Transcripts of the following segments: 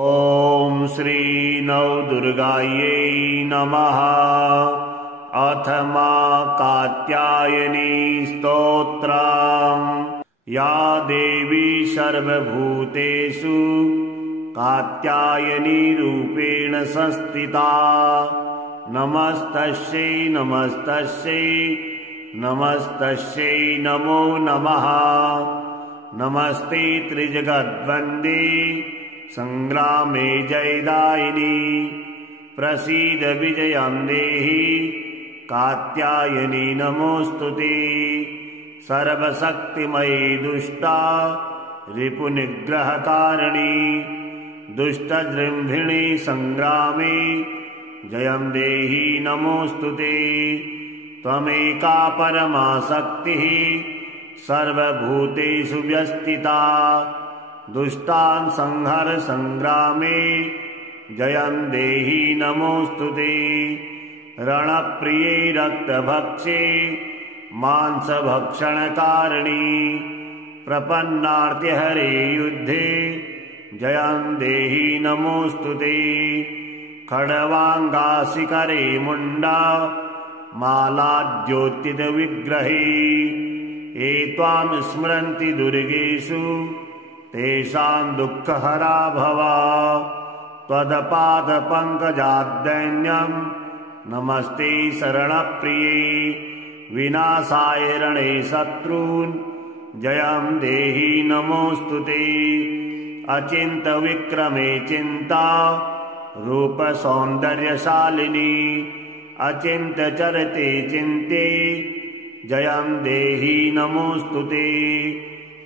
ॐ श्री नवदुर्गायै नमः। अथ मां कात्यायनी स्तोत्रम्। या देवी सर्वभूतेषु कात्यायनी रूपेण संस्थिता। नमस्तस्यै नमस्तस्यै नमस्तस्यै नमो नमः। नमस्ते त्रिजगद्वन्द्ये संग्रामे जयदायिनी। प्रसीद विजयं देहि कात्यायनी नमोऽस्तुते। सर्वशक्तिमयी दुष्टा रिपुनिग्रहकारिणी। दुष्टजृम्भिणी संग्रामे जयं देहि नमोऽस्तुते। त्वमेका परमा शक्तिः सर्वभूतेषु व्यस्थिता। दुष्टान् संहर संग्रामे जयं देहि नमोऽस्तुते। रणप्रिये रक्तभक्षे मांसभक्षणकारिणी। प्रपन्नार्तिहरे युद्धे जयं देहि नमोऽस्तुते। खड्वाङ्गाशिखरे मुण्डा मालाद्योतितविग्रहे। ये त्वां स्मरन्ति दुर्गेषु तेषां दुःखहरा भव। त्वत्पादपङ्कजाद्दैन्यं नमस्ते शरणप्रिये। विनाशाय रणे शत्रून् जयं देहि नमोऽस्तुते। अचिन्त्यविक्रमे चिन्ता रूपसौन्दर्यशालिनी। अचिन्त्यचरते चिन्ते जयं देहि नमोऽस्तुते।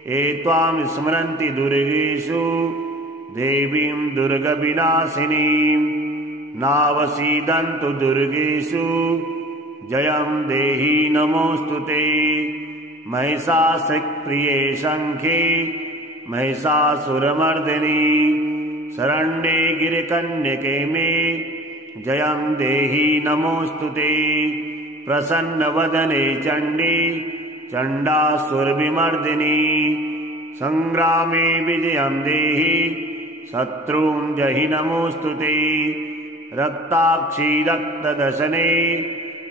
ये त्वां स्मरन्ति दुर्गेषु देवीं दुर्गविनाशिनीं। नावसीदन्तु दुर्गेषु जयं देहि नमोऽस्तुते। महिषासुरप्रिये शङ्खे महिषासुरमर्दिनी। शरण्ये गिरिकन्यके मे जयं देहि नमोऽस्तुते। प्रसन्नवदने चण्डी चण्डासुरविमर्दिनी। संग्रामे विजयं देहि शत्रून् जहि नमोऽस्तुते। रक्ताक्षी रक्तदशने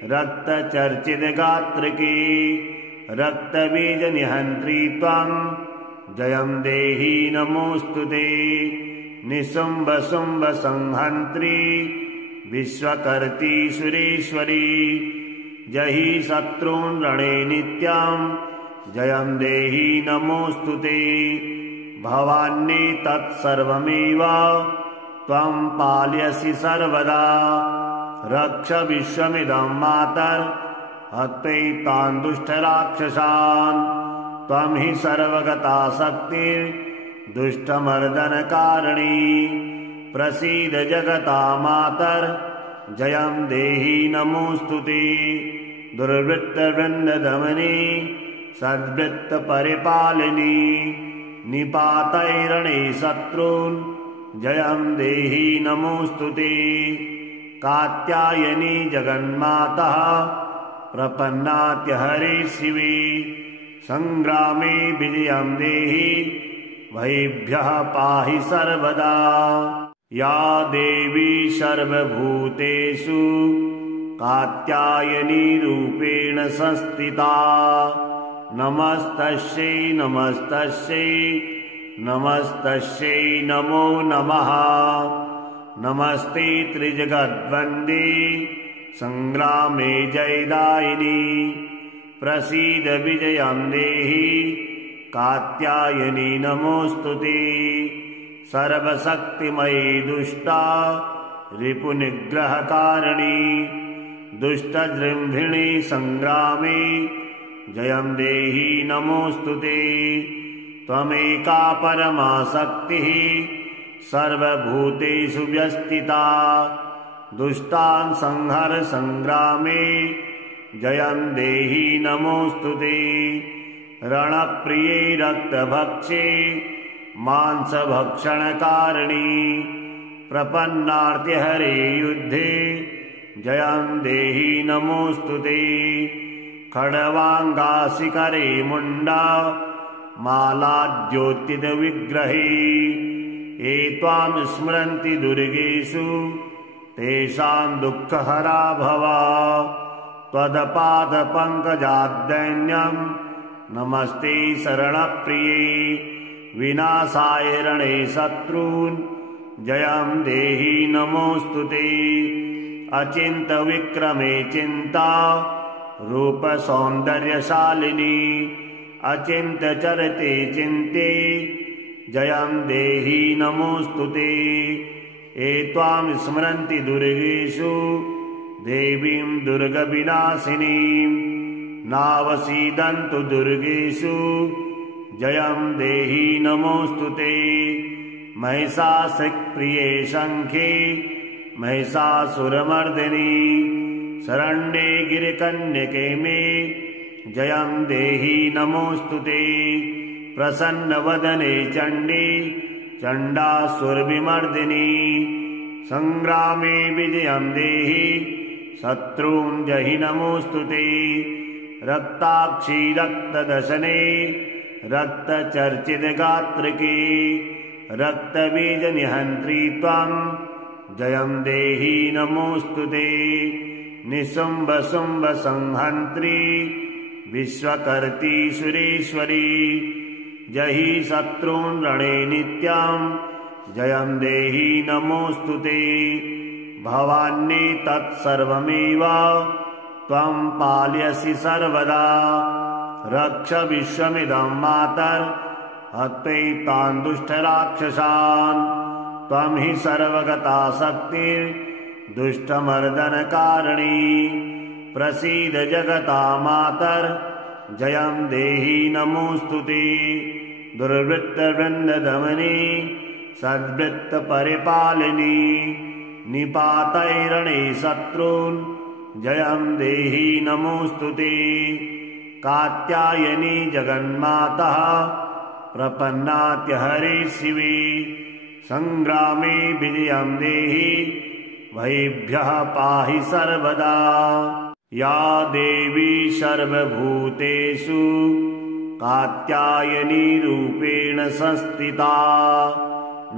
रक्तचर्चितगात्रिके। रक्तबीजनिहन्त्री त्वं जयं देहि नमोऽस्तुते। निशुम्भ शुम्भ संहन्त्री विश्वकर्त्री सुरेश्वरी। जहि शत्रून् रणे नित्यं जयं देहि नमोऽस्तुते। भवान्ये तत्सर्वमेव त्वं पालयसि सर्वदा। रक्ष विश्वमिदं मातर् हत्वैतान् दुष्टराक्षसान्। त्वं हि सर्वगता शक्तिर्दुष्टमर्दनकारिणी। प्रसीद जगता मातर् जयं देहि नमोऽस्तुते। दुर्वृत्तवृन्ददमनी सद्वृत्तपरिपालिनी। निपातैरणे शत्रून् जयं देहि नमोऽस्तुते। कात्यायनी जगन्मातः प्रपन्नात्यहरे शिवे। संग्रामे विजयं देहि भयेभ्यः पाहि सर्वदा। या देवी सर्वभूतेषु कात्यायनी रूपेण संस्थिता। नमस्तस्यै नमस्तस्यै नमस्तस्यै नमो नमः। नमस्ते त्रिजगद्वन्द्ये संग्रामे जयदायिनी। प्रसीद विजयं देहि कात्यायनी नमोऽस्तुते। सर्वशक्तिमयी दुष्टा रिपुनिग्रहकारिणी। दुष्टजृम्भिणी संग्रामे जयं देहि नमोऽस्तुते। त्वमेका परमा शक्तिः सर्वभूतेषु व्यस्थिता। दुष्टान् संहर संग्रामे जयं देहि नमोऽस्तुते। रणप्रिये रक्तभक्षे मांसभक्षणकारिणी। प्रपन्नार्तिहरे युद्धे जयं देहि नमोऽस्तुते। खड्वाङ्गाशिखरे मुण्डा मालाद्योतितविग्रहे। ये त्वां स्मरन्ति दुर्गेषु तेषां दुःखहरा भव। त्वत्पादपङ्कजाद्दैन्यं नमस्ते शरणप्रिये विनाशाय रणे शत्रून् जयं देहि नमोऽस्तु ते। अचिन्त्यविक्रमे चिन्ता रूपसौन्दर्यशालिनी अचिन्त्यचरते चिन्ते जयं देहि नमोऽस्तु ते। ये त्वां स्मरन्ति दुर्गेषु देवीं दुर्गविनाशिनीं नावसीदन्तु दुर्गेषु जयं देहि नमोऽस्तु ते। महिषासुरप्रिये शङ्खे महिषासुरमर्दिनी शरण्ये गिरिकन्यके मे जयं देहि नमोऽस्तु ते। प्रसन्नवदने चण्डी चण्डासुरविमर्दिनी सङ्ग्रामे विजयं देहि शत्रून् जहि नमोऽस्तु ते। रक्ताक्षी रक्तदशने रक्तचर्चितगात्रिके रक्तबीजनिहन्त्री त्वां जयं देहि नमोऽस्तु ते। निशुम्भशुम्भसंहन्त्री विश्वकर्त्री सुरेश्वरी जहि शत्रून् रणे नित्यां जयं देहि नमोऽस्तु ते। भवान्ये तत्सर्वमेव त्वं पालयसि सर्वदा रक्ष विश्वमिदं मातर्हत्वैतान् दुष्टराक्षसान् त्वं हि सर्वगता शक्तिर्दुष्टमर्दनकारिणी प्रसीद जगता मातर् जयं देहि नमोऽस्तु ते। दुर्वृत्तवृन्ददमनी सद्वृत्तपरिपालिनी निपातैरणे शत्रून् जयं देहि नमोऽस्तु ते। कात्यायनी जगन्मातः प्रपन्नात्यहरे शिवे सङ्ग्रामे विजयं देहि भयेभ्यः पाहि सर्वदा। या देवी सर्वभूतेषु कात्यायनी रूपेण संस्थिता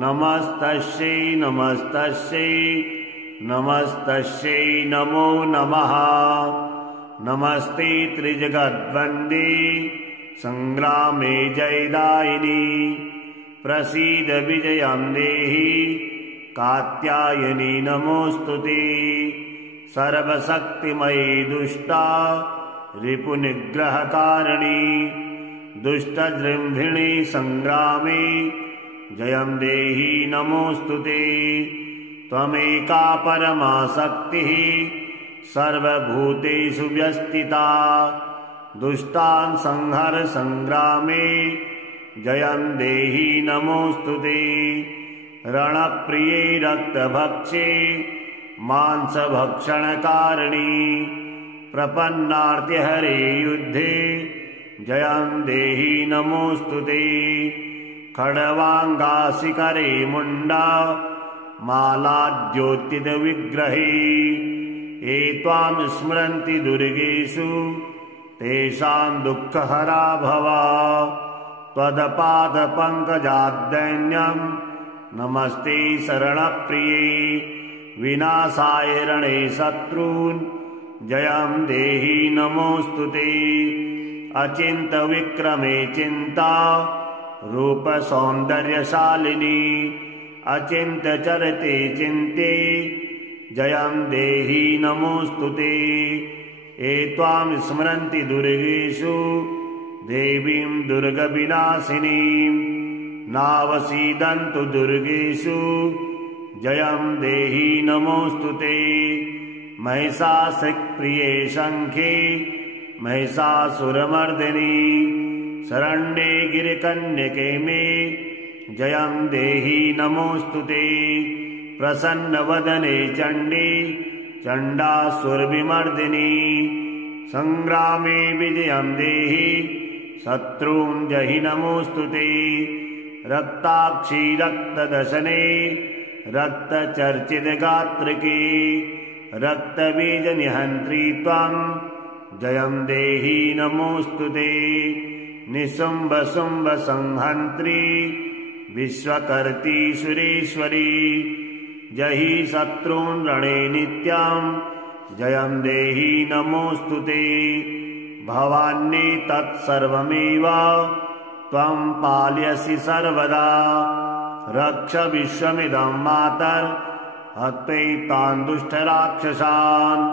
नमस्तस्यै नमस्तस्यै नमस्तस्यै नमो नमः। नमस्ते त्रिजगद्वन्द्ये सङ्ग्रामे जयदायिनी प्रसीद विजयं देहि कात्यायनी नमोऽस्तु ते। सर्वशक्तिमयी दुष्टा रिपुनिग्रहकारिणी दुष्टजृम्भिणी सङ्ग्रामे जयं देहि नमोऽस्तु ते। त्वमेका परमा शक्तिः सर्वभूतेषु व्यस्थिता दुष्टान् संहर सङ्ग्रामे जयं देहि नमोऽस्तु ते। रणप्रिये रक्तभक्षे मांसभक्षणकारिणी प्रपन्नार्तिहरे युद्धे जयं देहि नमोऽस्तु ते। खड्वाङ्गाशिकरे मुण्डा मालाद्योतितविग्रहे ये त्वां स्मरन्ति दुर्गेषु तेषां दुःखहरा भव। त्वत्पादपङ्कजाद्दैन्यं नमस्ते शरणप्रिये विनाशाय रणे शत्रून् जयं देहि नमोऽस्तु ते। अचिन्त्यविक्रमे चिन्ता रूपसौन्दर्यशालिनी अचिन्त्यचरते चिन्ते जयं देहि नमोऽस्तु ते। ये त्वां स्मरन्ति दुर्गेषु देवीं दुर्गविनाशिनीं नावसीदन्तु दुर्गेषु जयं देहि नमोऽस्तु ते। महिषासुरप्रिये शङ्खे महिषासुरमर्दिनी शरण्ये गिरिकन्यके मे जयं देहि नमोऽस्तु ते। प्रसन्नवदने चण्डी चण्डासुरविमर्दिनी सङ्ग्रामे विजयं देहि शत्रून् जहि नमोऽस्तु ते। रक्ताक्षी रक्तदशने रक्तचर्चितगात्रिके रक्तबीजनिहन्त्री त्वां जयं देहि नमोऽस्तु ते। निशुम्भशुम्भसंहन्त्री विश्वकर्त्री सुरेश्वरी जहि शत्रून् रणे नित्यं जयं देहि नमोऽस्तुते भवान्ये तत्सर्वमेव त्वं पालयसि सर्वदा रक्ष विश्वमिदं मातर्हत्वैतान् दुष्टराक्षसान्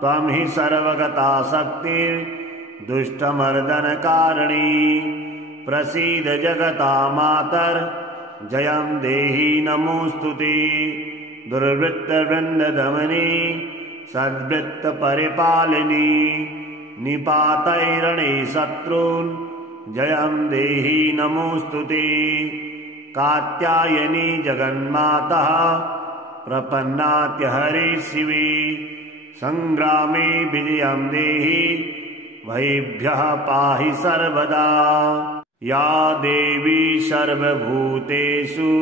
त्वं हि सर्वगता शक्तिर्दुष्टमर्दनकारिणी प्रसीद जगता मातर् जयं देहि नमोऽस्तुते दुर्वृत्तवृन्ददमनी सद्वृत्तपरिपालिनी निपातैरणे शत्रून् जयं देहि नमोऽस्तुते कात्यायनी जगन्मातः प्रपन्नात्यहरे शिवे संग्रामे विजयं देहि भयेभ्यः पाहि सर्वदा या देवी सर्वभूतेषु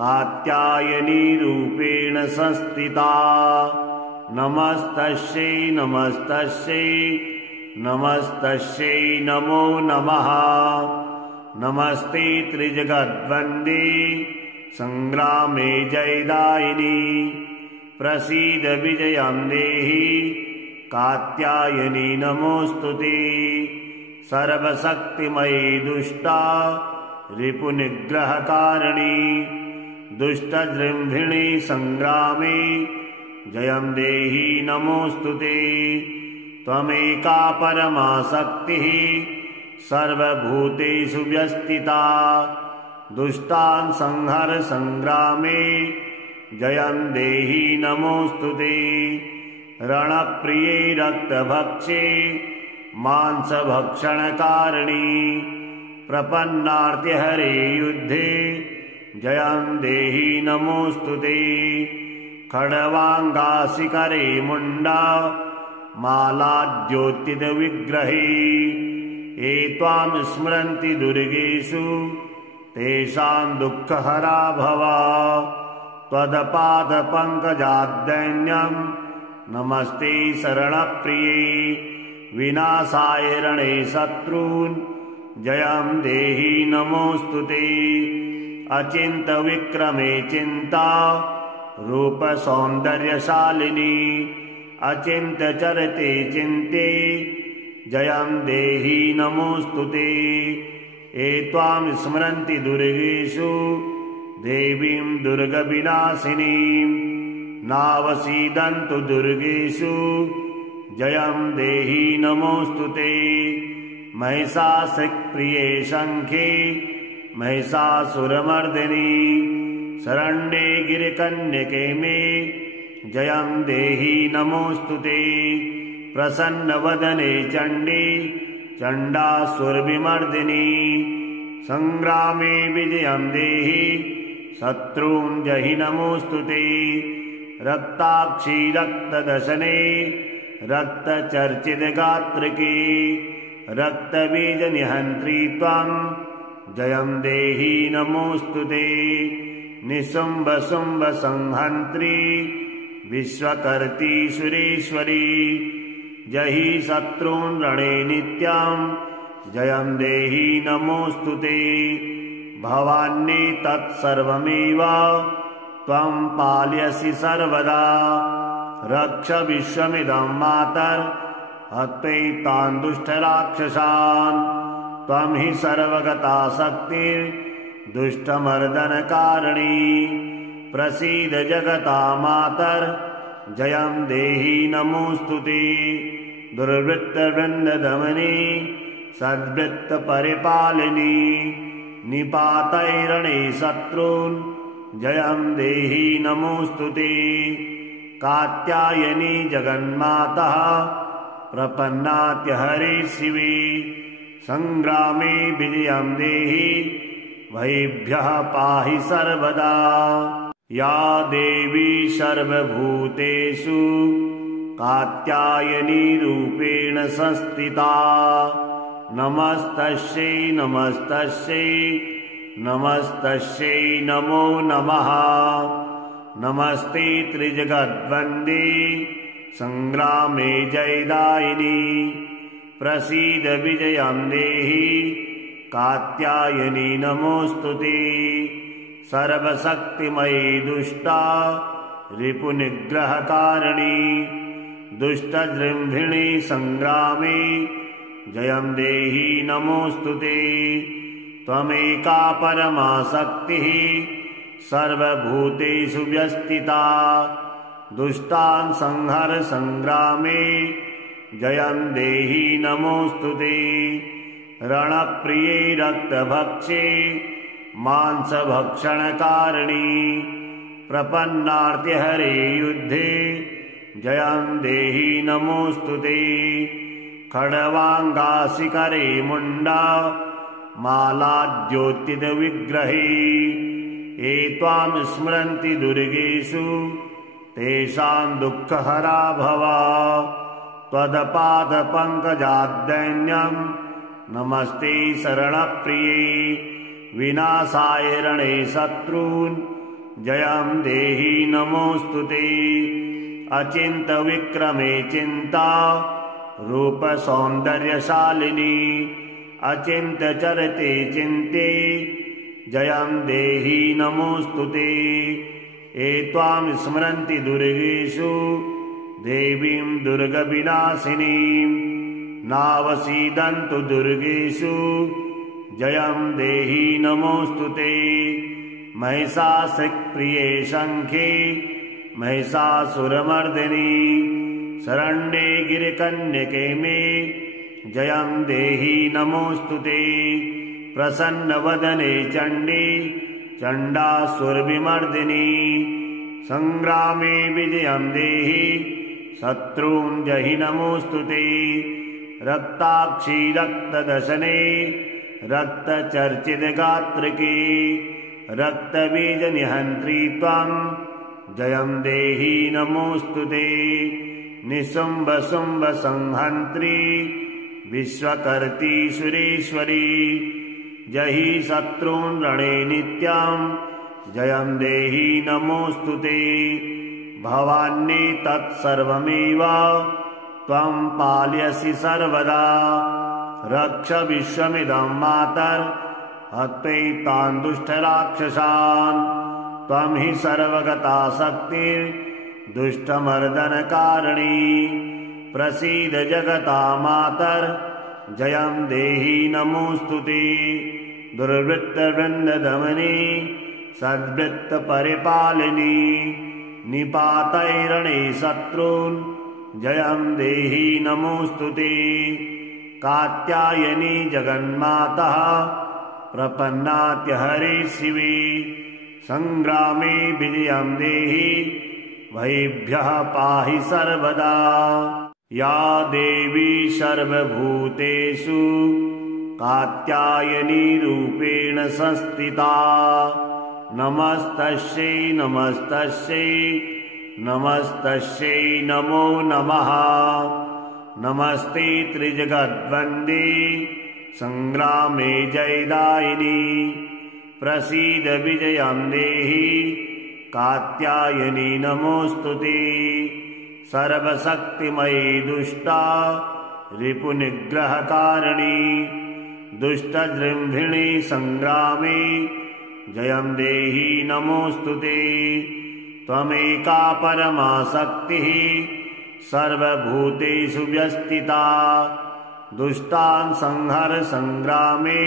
कात्यायनी रूपेण संस्थिता नमस्तस्यै नमस्तस्यै नमस्तस्यै नमो नमः नमस्ते त्रिजगद्वन्दे संग्रामे जयदायिनी प्रसीद विजयं देहि कात्यायनी नमोऽस्तुते सर्वशक्तिमयी दुष्टा रिपुनिग्रहकारिणी दुष्टजृम्भिणी संग्रामे जयं देहि नमोऽस्तुते त्वमेका परमा शक्तिः सर्वभूतेषु व्यस्थिता दुष्टान् संहर संग्रामे जयं देहि नमोऽस्तुते रणप्रिये रक्तभक्षे मांसभक्षणकारिणी प्रपन्नार्तिहरे युद्धे जयं देहि नमोऽस्तुते खड्वाङ्गाशिखरे मुण्डा मालाद्योतितविग्रहे ये त्वां स्मरन्ति दुर्गेषु तेषां दुःखहरा भव त्वदपादपङ्कजाद्दैन्यं नमस्ते शरणप्रिये विनाशाय रणे शत्रून् जयं देहि नमोऽस्तुते अचिन्त्यविक्रमे चिन्ता रूपसौन्दर्यशालिनी अचिन्त्यचरते चिन्ते जयं देहि नमोऽस्तुते ये त्वां स्मरन्ति दुर्गेषु देवीं दुर्गविनाशिनीं नावसीदन्तु दुर्गेषु जयं देहि नमोऽस्तुते महिषासुरप्रिये शङ्खे महिषासुरमर्दिनी शरण्ये गिरिकन्यके मे जयं देहि नमोऽस्तुते प्रसन्नवदने चण्डी चण्डासुरविमर्दिनी संग्रामे विजयं देहि शत्रून् जहि नमोऽस्तुते रक्ताक्षी रक्तदशने रक्तचर्चितगात्रिके रक्तबीजनिहन्त्री त्वं जयं देहि नमोऽस्तुते निशुम्भशुम्भसंहन्त्री विश्वकर्त्री सुरेश्वरी जहि शत्रून् रणे नित्यं जयं देहि नमोऽस्तुते भवान्ये तत्सर्वमेव त्वं पालयसि सर्वदा रक्ष विश्वमिदं मातर्हत्वैतान् दुष्टराक्षसान् त्वं हि सर्वगता शक्तिर्दुष्टमर्दनकारिणी प्रसीद जगता मातर् जयं देहि नमोऽस्तुते दुर्वृत्तवृन्ददमनी सद्वृत्तपरिपालिनी निपातैरणे शत्रून् जयं देहि नमोऽस्तुते कात्यायनी जगन्मातः प्रपन्नात्यहरे शिवे संग्रामे विजयं देहि भयेभ्यः पाहि सर्वदा या देवी सर्वभूतेषु कात्यायनी रूपेण संस्थिता नमस्तस्यै नमस्तस्यै नमस्तस्यै नमो नमः नमस्ते त्रिजगद्वन्दे संग्रामे जयदायिनी प्रसीद विजयं देहि कात्यायनी नमोऽस्तु ते। सर्वशक्तिमयी दुष्टा रिपुनिग्रहकारिणी दुष्टजृम्भिणी संग्रामे जयं देहि नमोऽस्तु ते। त्वमेका परमा शक्तिः सर्वभूतेषु व्यस्थिता दुष्टान् संहर संग्रामे जयं देहि नमोऽस्तु ते। रणप्रिये रक्तभक्षे मांसभक्षणकारिणी प्रपन्नार्तिहरे युद्धे जयं देहि नमोऽस्तु ते। खड्वाङ्गाशिकरे मुण्डा मालाद्योतितविग्रहे ये त्वां स्मरन्ति दुर्गेषु तेषां दुःखहरा भव। त्वत्पादपङ्कजाद्दैन्यं नमस्ते शरणप्रिये विनाशाय रणे शत्रून् जयं देहि नमोऽस्तु ते। अचिन्त्यविक्रमे चिन्ता रूपसौन्दर्यशालिनी अचिन्त्यचरते चिन्ते जयं देहि नमोऽस्तु ते। ये त्वां स्मरन्ति दुर्गेषु देवीं दुर्गविनाशिनीं नावसीदन्तु दुर्गेषु जयं देहि नमोऽस्तु ते। महिषासुरप्रिये शङ्खे महिषासुरमर्दिनी शरण्ये गिरिकन्यके मे जयं देहि नमोऽस्तु ते। प्रसन्नवदने चण्डी चण्डासुरविमर्दिनी संग्रामे विजयं देहि शत्रून् जहि नमोऽस्तु ते। रक्ताक्षी रक्तदशने रक्तचर्चितगात्रिके रक्तबीजनिहन्त्री त्वं जयं देहि नमोऽस्तु ते। निशुम्भशुम्भसंहन्त्री विश्वकर्त्री सुरेश्वरी जहि शत्रून् रणे नित्यं जयं देहि नमोऽस्तु ते। भवान्ये तत्सर्वमेव त्वं पालयसि सर्वदा रक्ष विश्वमिदं मातर् हत्वैतान् दुष्टराक्षसान् त्वं हि सर्वगता शक्तिर्दुष्टमर्दनकारिणी प्रसीद जगता मातर् जयं देहि नमोऽस्तु ते। दुर्वृत्तवृन्ददमनी सद्वृत्तपरिपालिनी निपातैरणे शत्रून् जयं देहि नमोऽस्तु ते। कात्यायनी जगन्मातः प्रपन्नात्यहरे शिवे संग्रामे विजयं देहि भयेभ्यः पाहि सर्वदा। या देवी सर्वभूतेषु कात्यायनी रूपेण संस्थिता नमस्तस्यै नमस्तस्यै नमस्तस्यै नमो नमः। नमस्ते त्रिजगद्वन्द्ये संग्रामे जयदायिनी प्रसीद विजयं देहि कात्यायनी नमोऽस्तु ते। सर्वशक्तिमयी दुष्टा रिपुनिग्रहकारिणी दुष्टजृम्भिणी संग्रामे जयं देहि नमोऽस्तु ते। त्वमेका परमा शक्तिः सर्वभूतेषु व्यस्थिता दुष्टान् संहर संग्रामे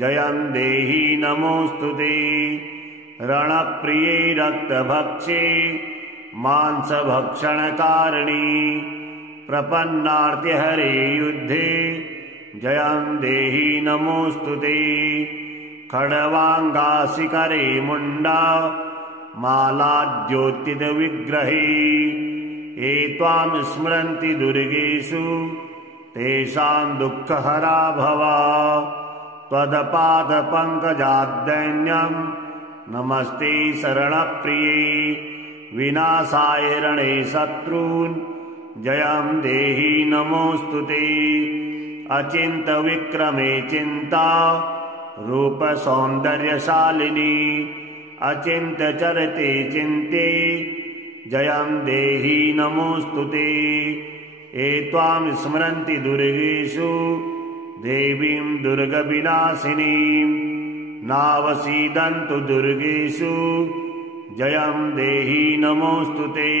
जयं देहि नमोऽस्तु ते। रणप्रिये रक्तभक्षे मांसभक्षणकारिणी प्रपन्नार्तिहरे युद्धे जयं देहि नमोऽस्तु ते। खड्वाङ्गाशिकरे मुण्डा मालाद्योतितविग्रहे ये त्वां स्मरन्ति दुर्गेषु तेषां दुःखहरा भव। त्वत्पादपङ्कजाद्दैन्यं नमस्ते शरणप्रिये विनाशाय रणे शत्रून् जयं देहि नमोऽस्तु ते। अचिन्त्यविक्रमे चिन्ता रूपसौन्दर्यशालिनी अचिन्त्यचरते चिन्ते जयं देहि नमोऽस्तु ते। ये त्वां स्मरन्ति दुर्गेषु देवीं दुर्गविनाशिनीं नावसीदन्तु दुर्गेषु जयं देहि नमोऽस्तु ते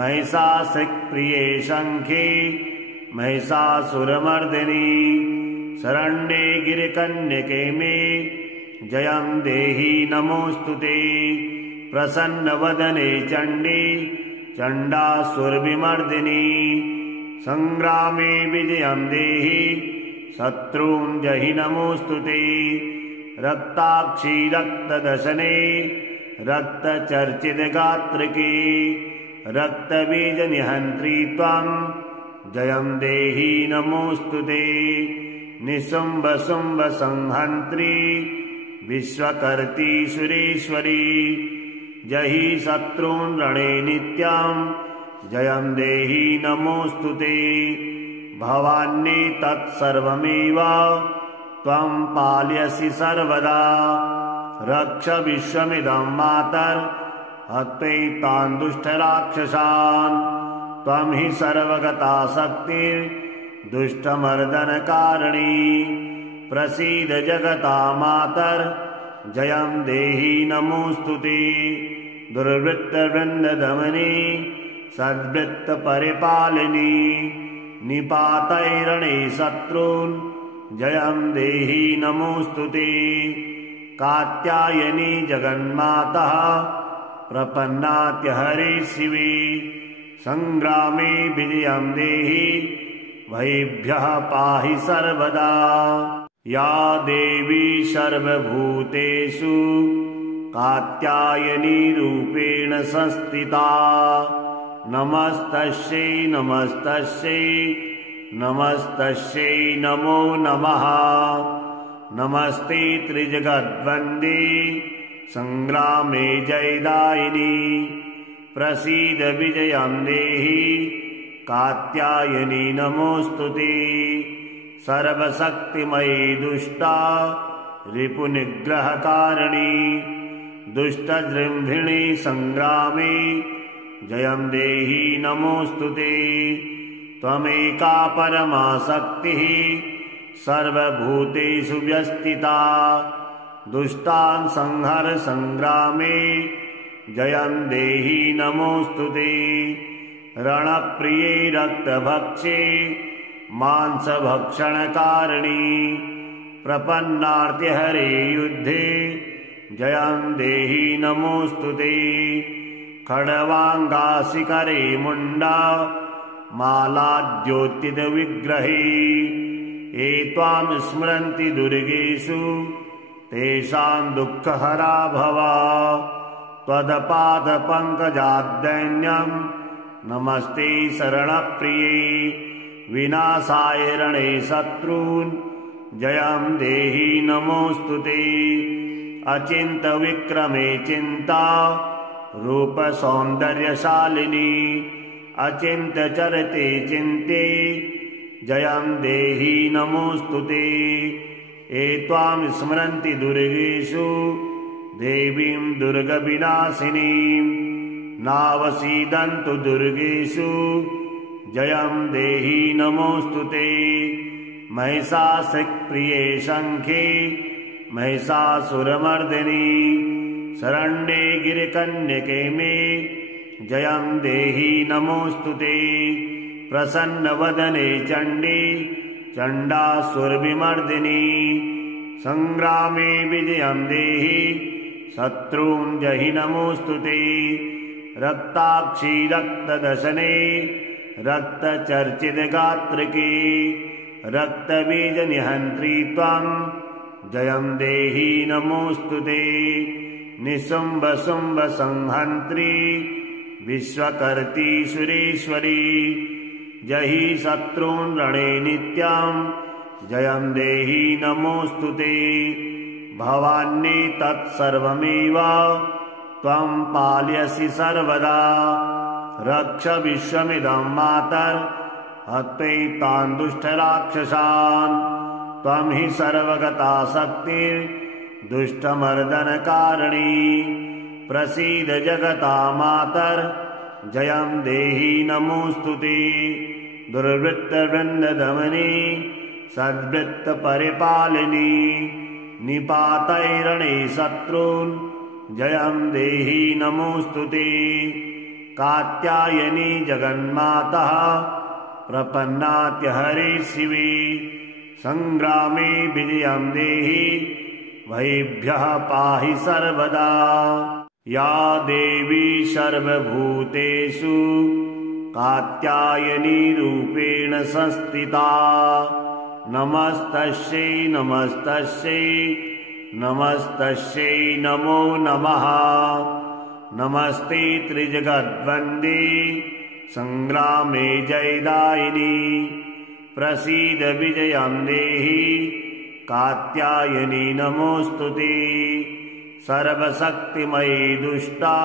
महिषासुरप्रिये शङ्खे महिषासुरमर्दिनी शरण्ये गिरिकन्यके मे जयं देहि नमोऽस्तु ते प्रसन्नवदने चण्डी चण्डासुरविमर्दिनी संग्रामे विजयं देहि शत्रून् जहि नमोऽस्तु ते रक्ताक्षी रक्तदशने रक्तचर्चितगात्रिके रक्तबीजनिहन्त्री त्वं जयं देहि नमोऽस्तु ते निशुम्भशुम्भसंहन्त्री विश्वकर्त्री सुरेश्वरी जहि शत्रून् रणे नित्यं जयं देहि नमोऽस्तु ते भवान्ये तत्सर्वमेव त्वं पालयसि सर्वदा रक्ष विश्वमिदं मातर्हत्वैतान् दुष्टराक्षसान् त्वं हि सर्वगता शक्तिर्दुष्टमर्दनकारिणी प्रसीद जगता मातर् जयं देहि नमोऽस्तु ते दुर्वृत्तवृन्ददमनी सद्वृत्तपरिपालिनी निपातैरणे शत्रून् जयं देहि नमोऽस्तु ते कात्यायनी जगन्मातः प्रपन्नात्यहरे शिवे संग्रामे विजयं देहि भयेभ्यः पाहि सर्वदा या देवी सर्वभूतेषु कात्यायनी रूपेण संस्थिता नमस्तस्यै नमस्तस्यै नमस्तस्यै नमो नमः नमस्ते त्रिजगद्वन्दे संग्रामे जयदायिनी प्रसीद विजयं देहि कात्यायनी नमोऽस्तु ते सर्वशक्तिमयी दुष्टा रिपुनिग्रहकारिणी दुष्टजृम्भिणी संग्रामे जयं देहि नमोऽस्तु ते त्वमेका परमा शक्तिः सर्वभूतेषु व्यस्थिता दुष्टान् संहर संग्रामे जयं देहि नमोऽस्तु ते रणप्रिये रक्तभक्षे मांसभक्षणकारिणी प्रपन्नार्तिहरे युद्धे जयं देहि नमोऽस्तु ते खड्वाङ्गाशिकरे मुण्डा मालाद्योतितविग्रहे ये त्वां स्मरन्ति दुर्गेषु तेषां दुःखहरा भव त्वदपादपङ्कजाद्दैन्यं नमस्ते शरणप्रिये विनाशाय रणे शत्रून् जयं देहि नमोऽस्तु ते अचिन्त्यविक्रमे चिन्ता रूपसौन्दर्यशालिनी अचिन्त्यचरते चिन्ते जयं देहि नमोऽस्तु ते ये त्वां स्मरन्ति दुर्गेषु देवीं दुर्गविनाशिनीं नावसीदन्तु दुर्गेषु जयं देहि नमोऽस्तु ते महिषासुरप्रिये शङ्खे महिषासुरमर्दिनी शरण्ये गिरिकन्यके मे जयं देहि नमोऽस्तु ते प्रसन्नवदने चण्डी चण्डासुरविमर्दिनी संग्रामे विजयं देहि शत्रून् जहि नमोऽस्तु ते रक्ताक्षी रक्तदशने रक्तचर्चितगात्रिके रक्तबीजनिहन्त्री त्वं जयं देहि नमोऽस्तु ते निशुम्भशुम्भसंहन्त्री विश्वकर्त्री सुरेश्वरी जहि शत्रून् रणे नित्यं जयं देहि नमोऽस्तु ते भवान्ये तत्सर्वमेव त्वं पालयसि सर्वदा रक्ष विश्वमिदं मातर्हत्वैतान् दुष्टराक्षसान् त्वं हि सर्वगता शक्तिर्दुष्टमर्दनकारिणी प्रसीद जगता मातर् जयं देहि नमोऽस्तु ते दुर्वृत्तवृन्ददमनी सद्वृत्तपरिपालिनी निपातैरणे शत्रून् जयं देहि नमोऽस्तु ते। कात्यायनी जगन्माता प्रपन्नात्यहरे शिवे संग्रामे विजयं देहि भयेभ्यः पाहि सर्वदा। या देवी सर्वभूतेषु कात्यायनी रूपेण संस्थिता नमस्तस्यै नमस्तस्यै नमस्तस्यै नमो नमः। नमस्ते त्रिजगद्वन्द्ये संग्रामे जयदायिनी प्रसीद विजयं देहि कात्यायनी नमोऽस्तु ते। सर्वशक्तिमयी दुष्टा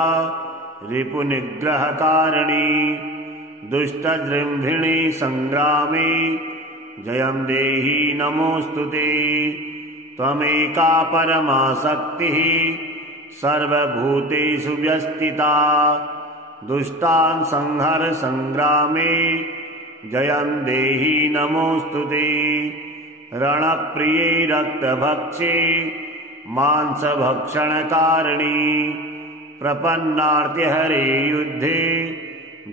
रिपुनिग्रहकारिणी दुष्टजृम्भिणी संग्रामे जयं देहि नमोऽस्तु ते। त्वमेका परमा शक्तिः सर्वभूतेषु व्यस्थिता दुष्टान् संहर संग्रामे जयं देहि नमोऽस्तु ते। रणप्रिये रक्तभक्षे मांसभक्षणकारिणी प्रपन्नार्तिहरे युद्धे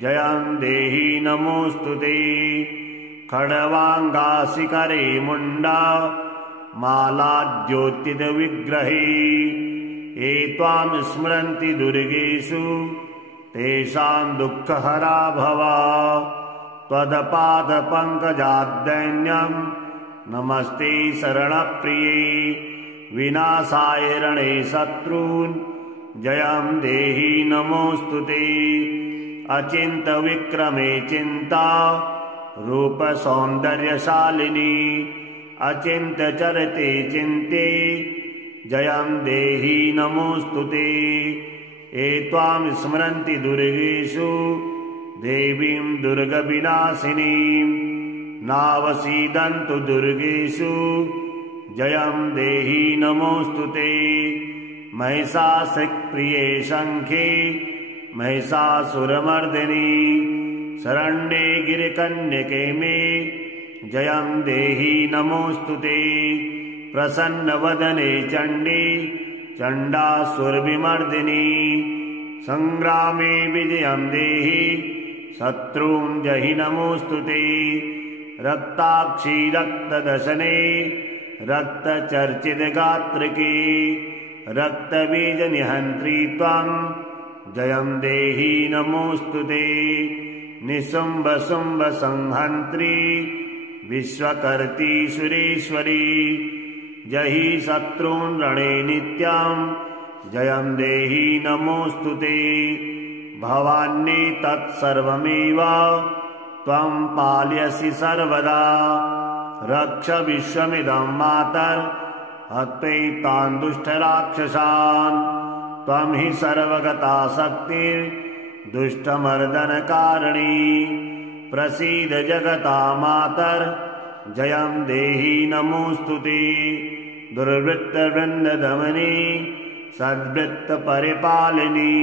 जयं देहि नमोऽस्तु ते। खड्वाङ्गाशिखरे मुण्डा मालाद्योतितविग्रहे ये त्वां स्मरन्ति दुर्गेषु तेषां दुःखहरा भव। त्वदपादपङ्कजाद्दैन्यं नमस्ते शरणप्रिये विनाशाय रणे शत्रून् जयं देहि नमोऽस्तु ते। अचिन्त्यविक्रमे चिन्ता रूपसौन्दर्यशालिनी अचिन्त्यचरते चिन्ते जयं देहि नमोऽस्तु ते। ये त्वां स्मरन्ति दुर्गेषु देवीं दुर्गविनाशिनीं नावसीदन्तु दुर्गेषु जयं देहि नमोऽस्तु ते। महिषासुरप्रिये शङ्खे महिषासुरमर्दिनी शरण्ये गिरिकन्यके मे जयं देहि नमोऽस्तु ते। प्रसन्नवदने चण्डी चण्डासुरविमर्दिनी संग्रामे विजयं देहि शत्रून् जहि नमोऽस्तु ते। रक्ताक्षी रक्तदशने रक्तचर्चितगात्रिके रक्तबीजनिहन्त्री त्वं जयं देहि नमोऽस्तु ते। निशुम्भशुम्भसंहन्त्री विश्वकर्त्री सुरेश्वरी जहि शत्रून् रणे नित्यं जयं देहि नमोऽस्तु ते। भवान्ये तत्सर्वमेव त्वं पालयसि सर्वदा रक्ष विश्वमिदं मातर् हत्वैतान् दुष्टराक्षसान् त्वं हि सर्वगता शक्तिर्दुष्टमर्दनकारिणी प्रसीद जगता मातर् जयं देहि नमोऽस्तु ते। दुर्वृत्तवृन्ददमनी सद्वृत्तपरिपालिनी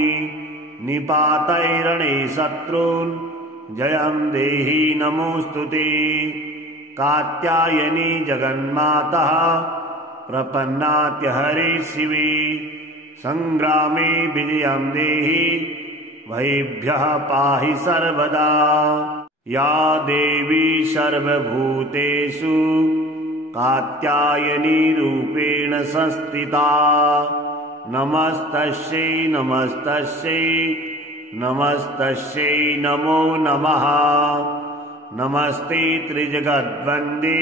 निपातैरणे शत्रून् जयं देहि नमोऽस्तु ते। कात्यायनी जगन्माता प्रपन्नात्यहरे शिवे संग्रामे विजयं देहि भयेभ्यः पाहि सर्वदा। या देवी सर्वभूतेषु कात्यायनी रूपेण संस्थिता नमस्तस्यै नमस्तस्यै नमस्तस्यै नमो नमः। नमस्ते त्रिजगद्वन्द्ये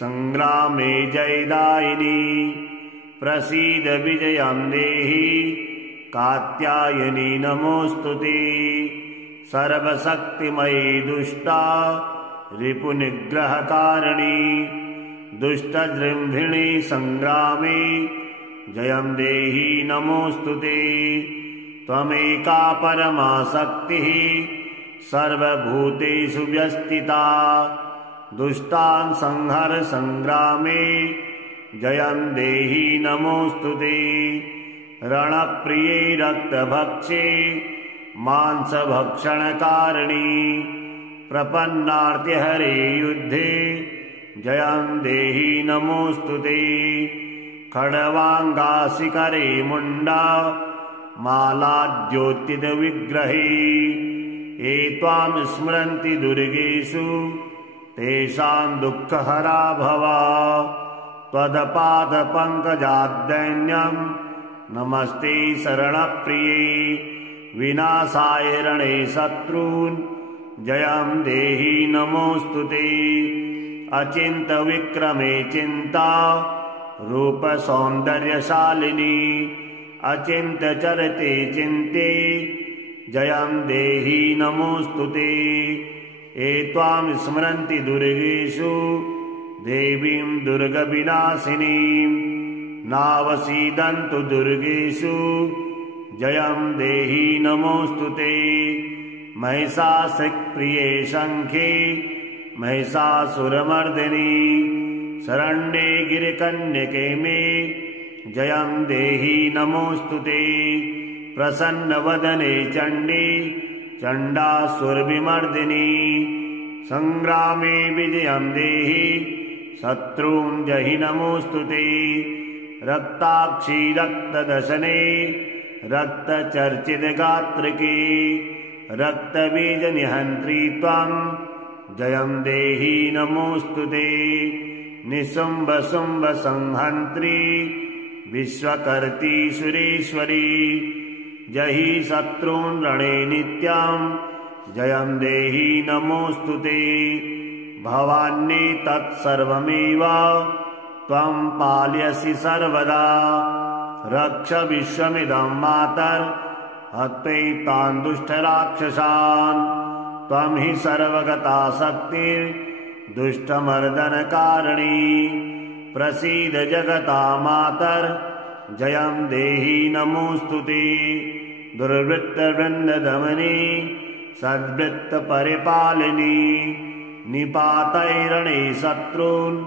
संग्रामे जयदायिनी प्रसीद विजयं देहि कात्यायनी नमोऽस्तु ते। सर्वशक्तिमयी दुष्टा रिपुनिग्रहकारिणी दुष्टजृम्भिणी संग्रामे जयं देहि नमोऽस्तु ते। त्वमेका परमा शक्तिः सर्वभूतेषु व्यस्थिता दुष्टान् संहर संग्रामे जयं देहि नमोऽस्तु ते। रणप्रिये रक्तभक्षे मांसभक्षणकारिणी प्रपन्नार्तिहरे युद्धे जयं देहि नमोऽस्तु ते। खड्वाङ्गाशिखरे मुण्डा मालाद्योतितविग्रहे ये त्वां स्मरन्ति दुर्गेषु तेषां दुःखहरा भव। त्वत्पादपङ्कजाद्दैन्यं नमस्ते शरणप्रिये विनाशाय रणे शत्रून् जयं देहि नमोऽस्तु ते। अचिन्त्यविक्रमे चिन्ता रूपसौन्दर्यशालिनी अचिन्त्यचरते चिन्ते जयं देहि नमोऽस्तु ते। ये त्वां स्मरन्ति दुर्गेषु देवीं दुर्गविनाशिनीं नावसीदन्तु दुर्गेषु जयं देहि नमोऽस्तु ते। महिषासुरप्रिये शङ्खे महिषासुरमर्दिनी शरण्ये गिरिकन्यके मे जयं देहि नमोऽस्तु ते। प्रसन्नवदने चण्डी चण्डासुरविमर्दिनी सङ्ग्रामे विजयं देहि शत्रून् जहि नमोऽस्तु ते। रक्ताक्षी रक्तदशने रक्तचर्चितगात्रिके रक्तबीजनिहन्त्री त्वं जयं देहि नमोऽस्तु ते। निशुम्भशुम्भसंहन्त्री विश्वकर्त्री सुरेश्वरी जहि शत्रून् रणे नित्यं जयं देहि नमोऽस्तु ते। भवान्ये तत्सर्वमेव त्वं पालयसि सर्वदा रक्ष विश्वमिदं मातर्हत्वैतान् दुष्टराक्षसान् त्वं हि सर्वगता शक्तिर्दुष्टमर्दनकारिणी प्रसीद जगता मातर् जयं देहि नमोऽस्तु ते। दुर्वृत्तवृन्ददमनी सद्वृत्तपरिपालिनी निपातैरणे शत्रून्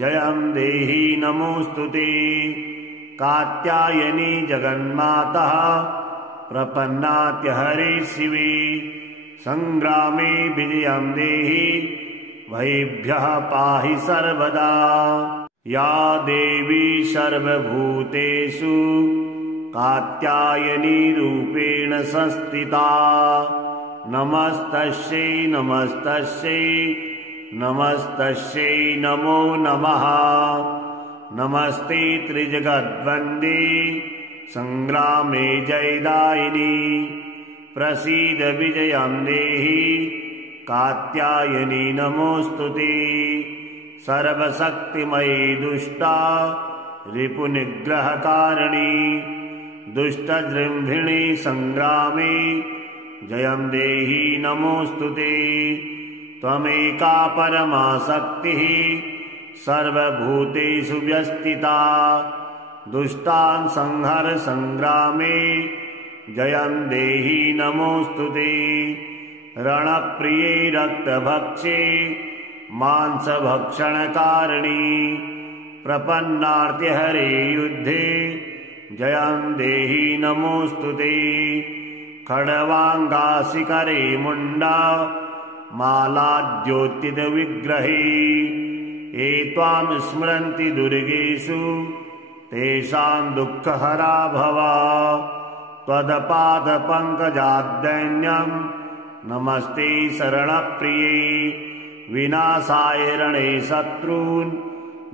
जयं देहि नमोऽस्तु ते। कात्यायनी जगन्मातः प्रपन्नात्यहरे शिवे सङ्ग्रामे विजयं देहि भयेभ्यः पाहि सर्वदा। या देवी सर्वभूतेषु कात्यायनी रूपेण संस्थिता नमस्तस्यै नमस्तस्यै नमस्तस्यै नमो नमः। नमस्ते त्रिजगद्वन्दे सङ्ग्रामे जयदायिनी प्रसीद विजयं देहि कात्यायनी नमोऽस्तु ते। सर्वशक्तिमयी दुष्टा रिपुनिग्रहकारिणी दुष्टजृम्भिणी सङ्ग्रामे जयं देहि नमोऽस्तु ते। त्वमेका परमा शक्तिः सर्वभूतेषु व्यस्थिता दुष्टान् संहर सङ्ग्रामे जयं देहि नमोऽस्तु ते। रणप्रिये रक्तभक्षे मांसभक्षणकारिणी प्रपन्नार्तिहरे युद्धे जयं देहि नमोऽस्तु ते। खड्वाङ्गाशिखरे मुण्डा मालाद्योतितविग्रहे ये त्वां स्मरन्ति दुर्गेषु तेषां दुःखहरा भव। त्वत्पादपङ्कजाद्दैन्यं नमस्ते शरणप्रिये विनाशाय रणे शत्रून्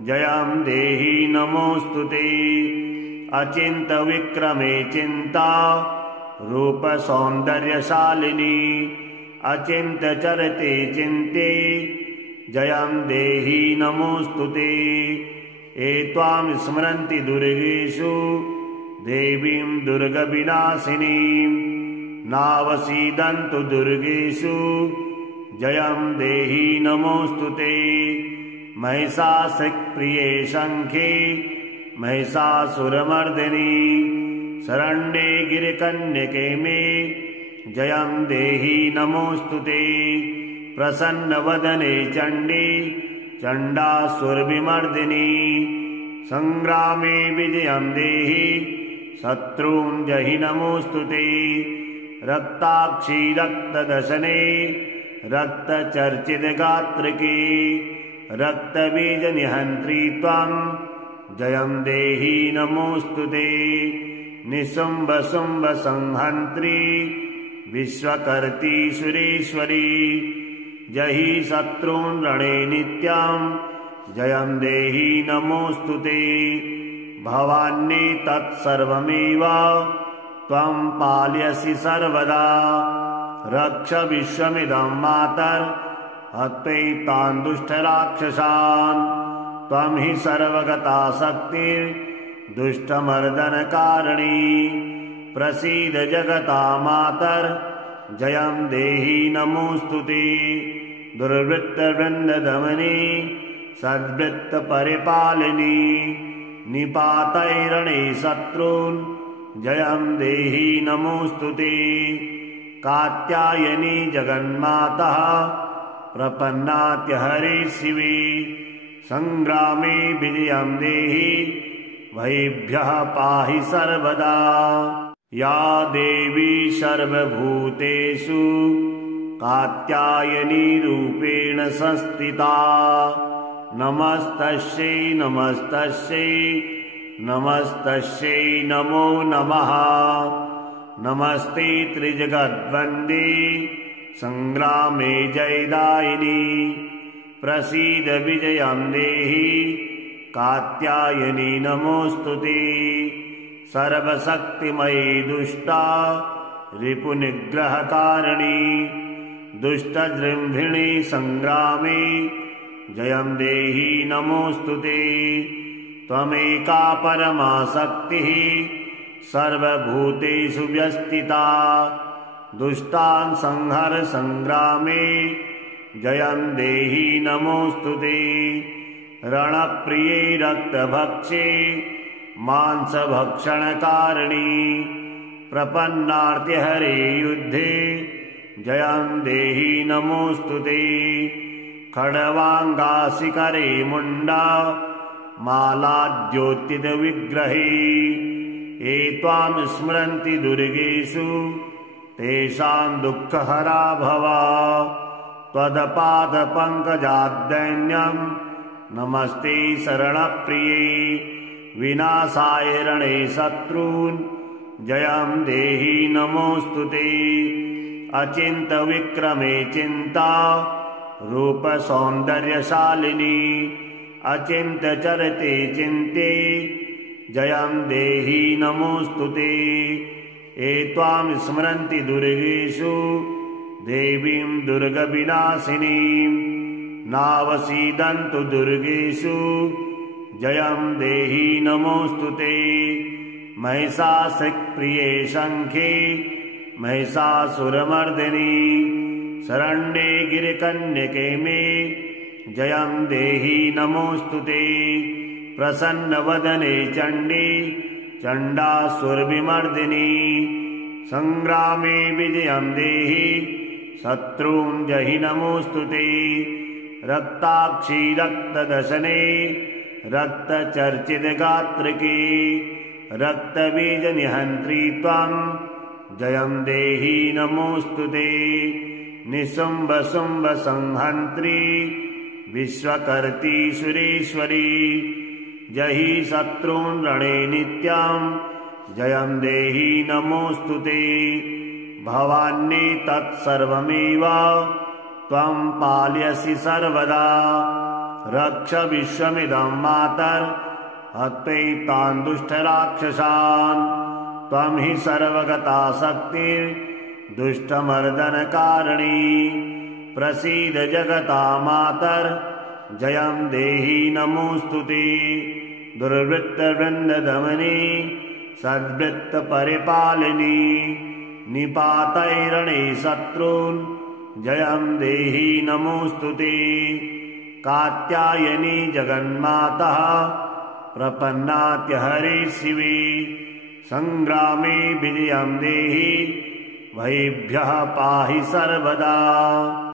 जयं देहि नमोऽस्तु ते। अचिन्त्यविक्रमे चिन्ता रूपसौन्दर्यशालिनी अचिन्त्यचरते चिन्ते जयं देहि नमोऽस्तु ते। ये त्वां स्मरन्ति दुर्गेषु देवीं दुर्गविनाशिनीं नावसीदन्तु दुर्गेषु जयं देहि नमोऽस्तु ते। महिषासुरप्रिये शङ्खे महिषासुरमर्दिनी शरण्ये गिरिकन्यके मे जयं देहि नमोऽस्तु ते। प्रसन्नवदने चण्डी चण्डासुरविमर्दिनी सङ्ग्रामे विजयं देहि शत्रून् जहि नमोऽस्तु ते। रक्ताक्षी रक्तदशने रक्तचर्चितगात्रिके रक्तबीजनिहन्त्री त्वं जयं देहि नमोऽस्तु ते। निशुम्भशुम्भसंहन्त्री विश्वकर्त्री सुरेश्वरी जहि शत्रून् रणे नित्यं जयं देहि नमोऽस्तु ते। भवान्ये तत्सर्वमेव त्वं पालयसि सर्वदा रक्ष विश्वमिदं मातर् हत्वैतान् दुष्टराक्षसान्। त्वं हि सर्वगता शक्तिर्दुष्टमर्दनकारिणी प्रसीद जगता मातर् जयं देहि नमोऽस्तु ते। दुर्वृत्तवृन्ददमनी सद्वृत्तपरिपालिनी निपातैरणे शत्रून् जयं देहि नमोऽस्तु ते। कात्यायनी जगन्मातः प्रपन्नात्यहरे शिवे संग्रामे विजयं देहि भयेभ्यः पाहि सर्वदा। या देवी सर्वभूतेषु कात्यायनी रूपेण संस्थिता नमस्तस्यै नमस्तस्यै नमस्तस्यै नमो नमः। नमस्ते त्रिजगद्वन्द्ये संग्रामे जयदायिनी प्रसीद विजयं देहि कात्यायनी नमोऽस्तु ते। सर्वशक्तिमयी दुष्टा रिपुनिग्रहकारिणी दुष्टजृम्भिणी संग्रामे जयं देहि नमोऽस्तु ते। त्वमेका परमा शक्तिः सर्वभूतेषु व्यस्थिता दुष्टान् संहर संग्रामे जयं देहि नमोऽस्तु ते। रणप्रिये रक्तभक्षे मांसभक्षणकारिणी प्रपन्नार्तिहरे युद्धे जयं देहि नमोऽस्तु ते। खड्वाङ्गाशिखरे मुण्डा मालाद्योतितविग्रहे ये त्वां स्मरन्ति दुर्गेषु तेषां दुःखहरा भव। त्वदपादपङ्कजाद्दैन्यं नमस्ते शरणप्रिये विनाशाय रणे शत्रून् जयं देहि नमोऽस्तु ते। अचिन्त्यविक्रमे चिन्ता रूपसौन्दर्यशालिनी अचिन्त्यचरते चिन्ते जयं देहि नमोऽस्तु ते। ये त्वां स्मरन्ति दुर्गेषु देवीं दुर्गविनाशिनीं नावसीदन्तु दुर्गेषु जयं देहि नमोऽस्तु ते। महिषासुरप्रिये शङ्खे महिषासुरमर्दिनी शरण्ये गिरिकन्यके मे जयं देहि नमोऽस्तु ते। प्रसन्नवदने चण्डी चण्डासुरविमर्दिनी संग्रामे विजयं देहि शत्रून् जहि नमोऽस्तु ते। रक्ताक्षी रक्तदशने रक्तचर्चितगात्रिके रक्तबीजनिहन्त्री त्वं जयं देहि नमोऽस्तु ते। निशुम्भशुम्भसंहन्त्री विश्वकर्त्री सुरेश्वरी जहि शत्रून् रणे नित्यं जयं देहि नमोऽस्तु ते। भवान्ये तत्सर्वमेव त्वं पालयसि सर्वदा रक्ष विश्वमिदं मातर् हत्वैतान् दुष्टराक्षसान्। त्वं हि सर्वगता शक्तिर्दुष्टमर्दनकारिणी प्रसीद जगता मातर् जयं देहि नमोऽस्तु ते। दुर्वृत्तवृन्ददमनी सद्वृत्तपरिपालिनी निपातैरणे शत्रून् जयं देहि नमोऽस्तु ते। कात्यायनी जगन्मातः प्रपन्नात्यहरे शिवे संग्रामे विजयं देहि भयेभ्यः पाहि सर्वदा।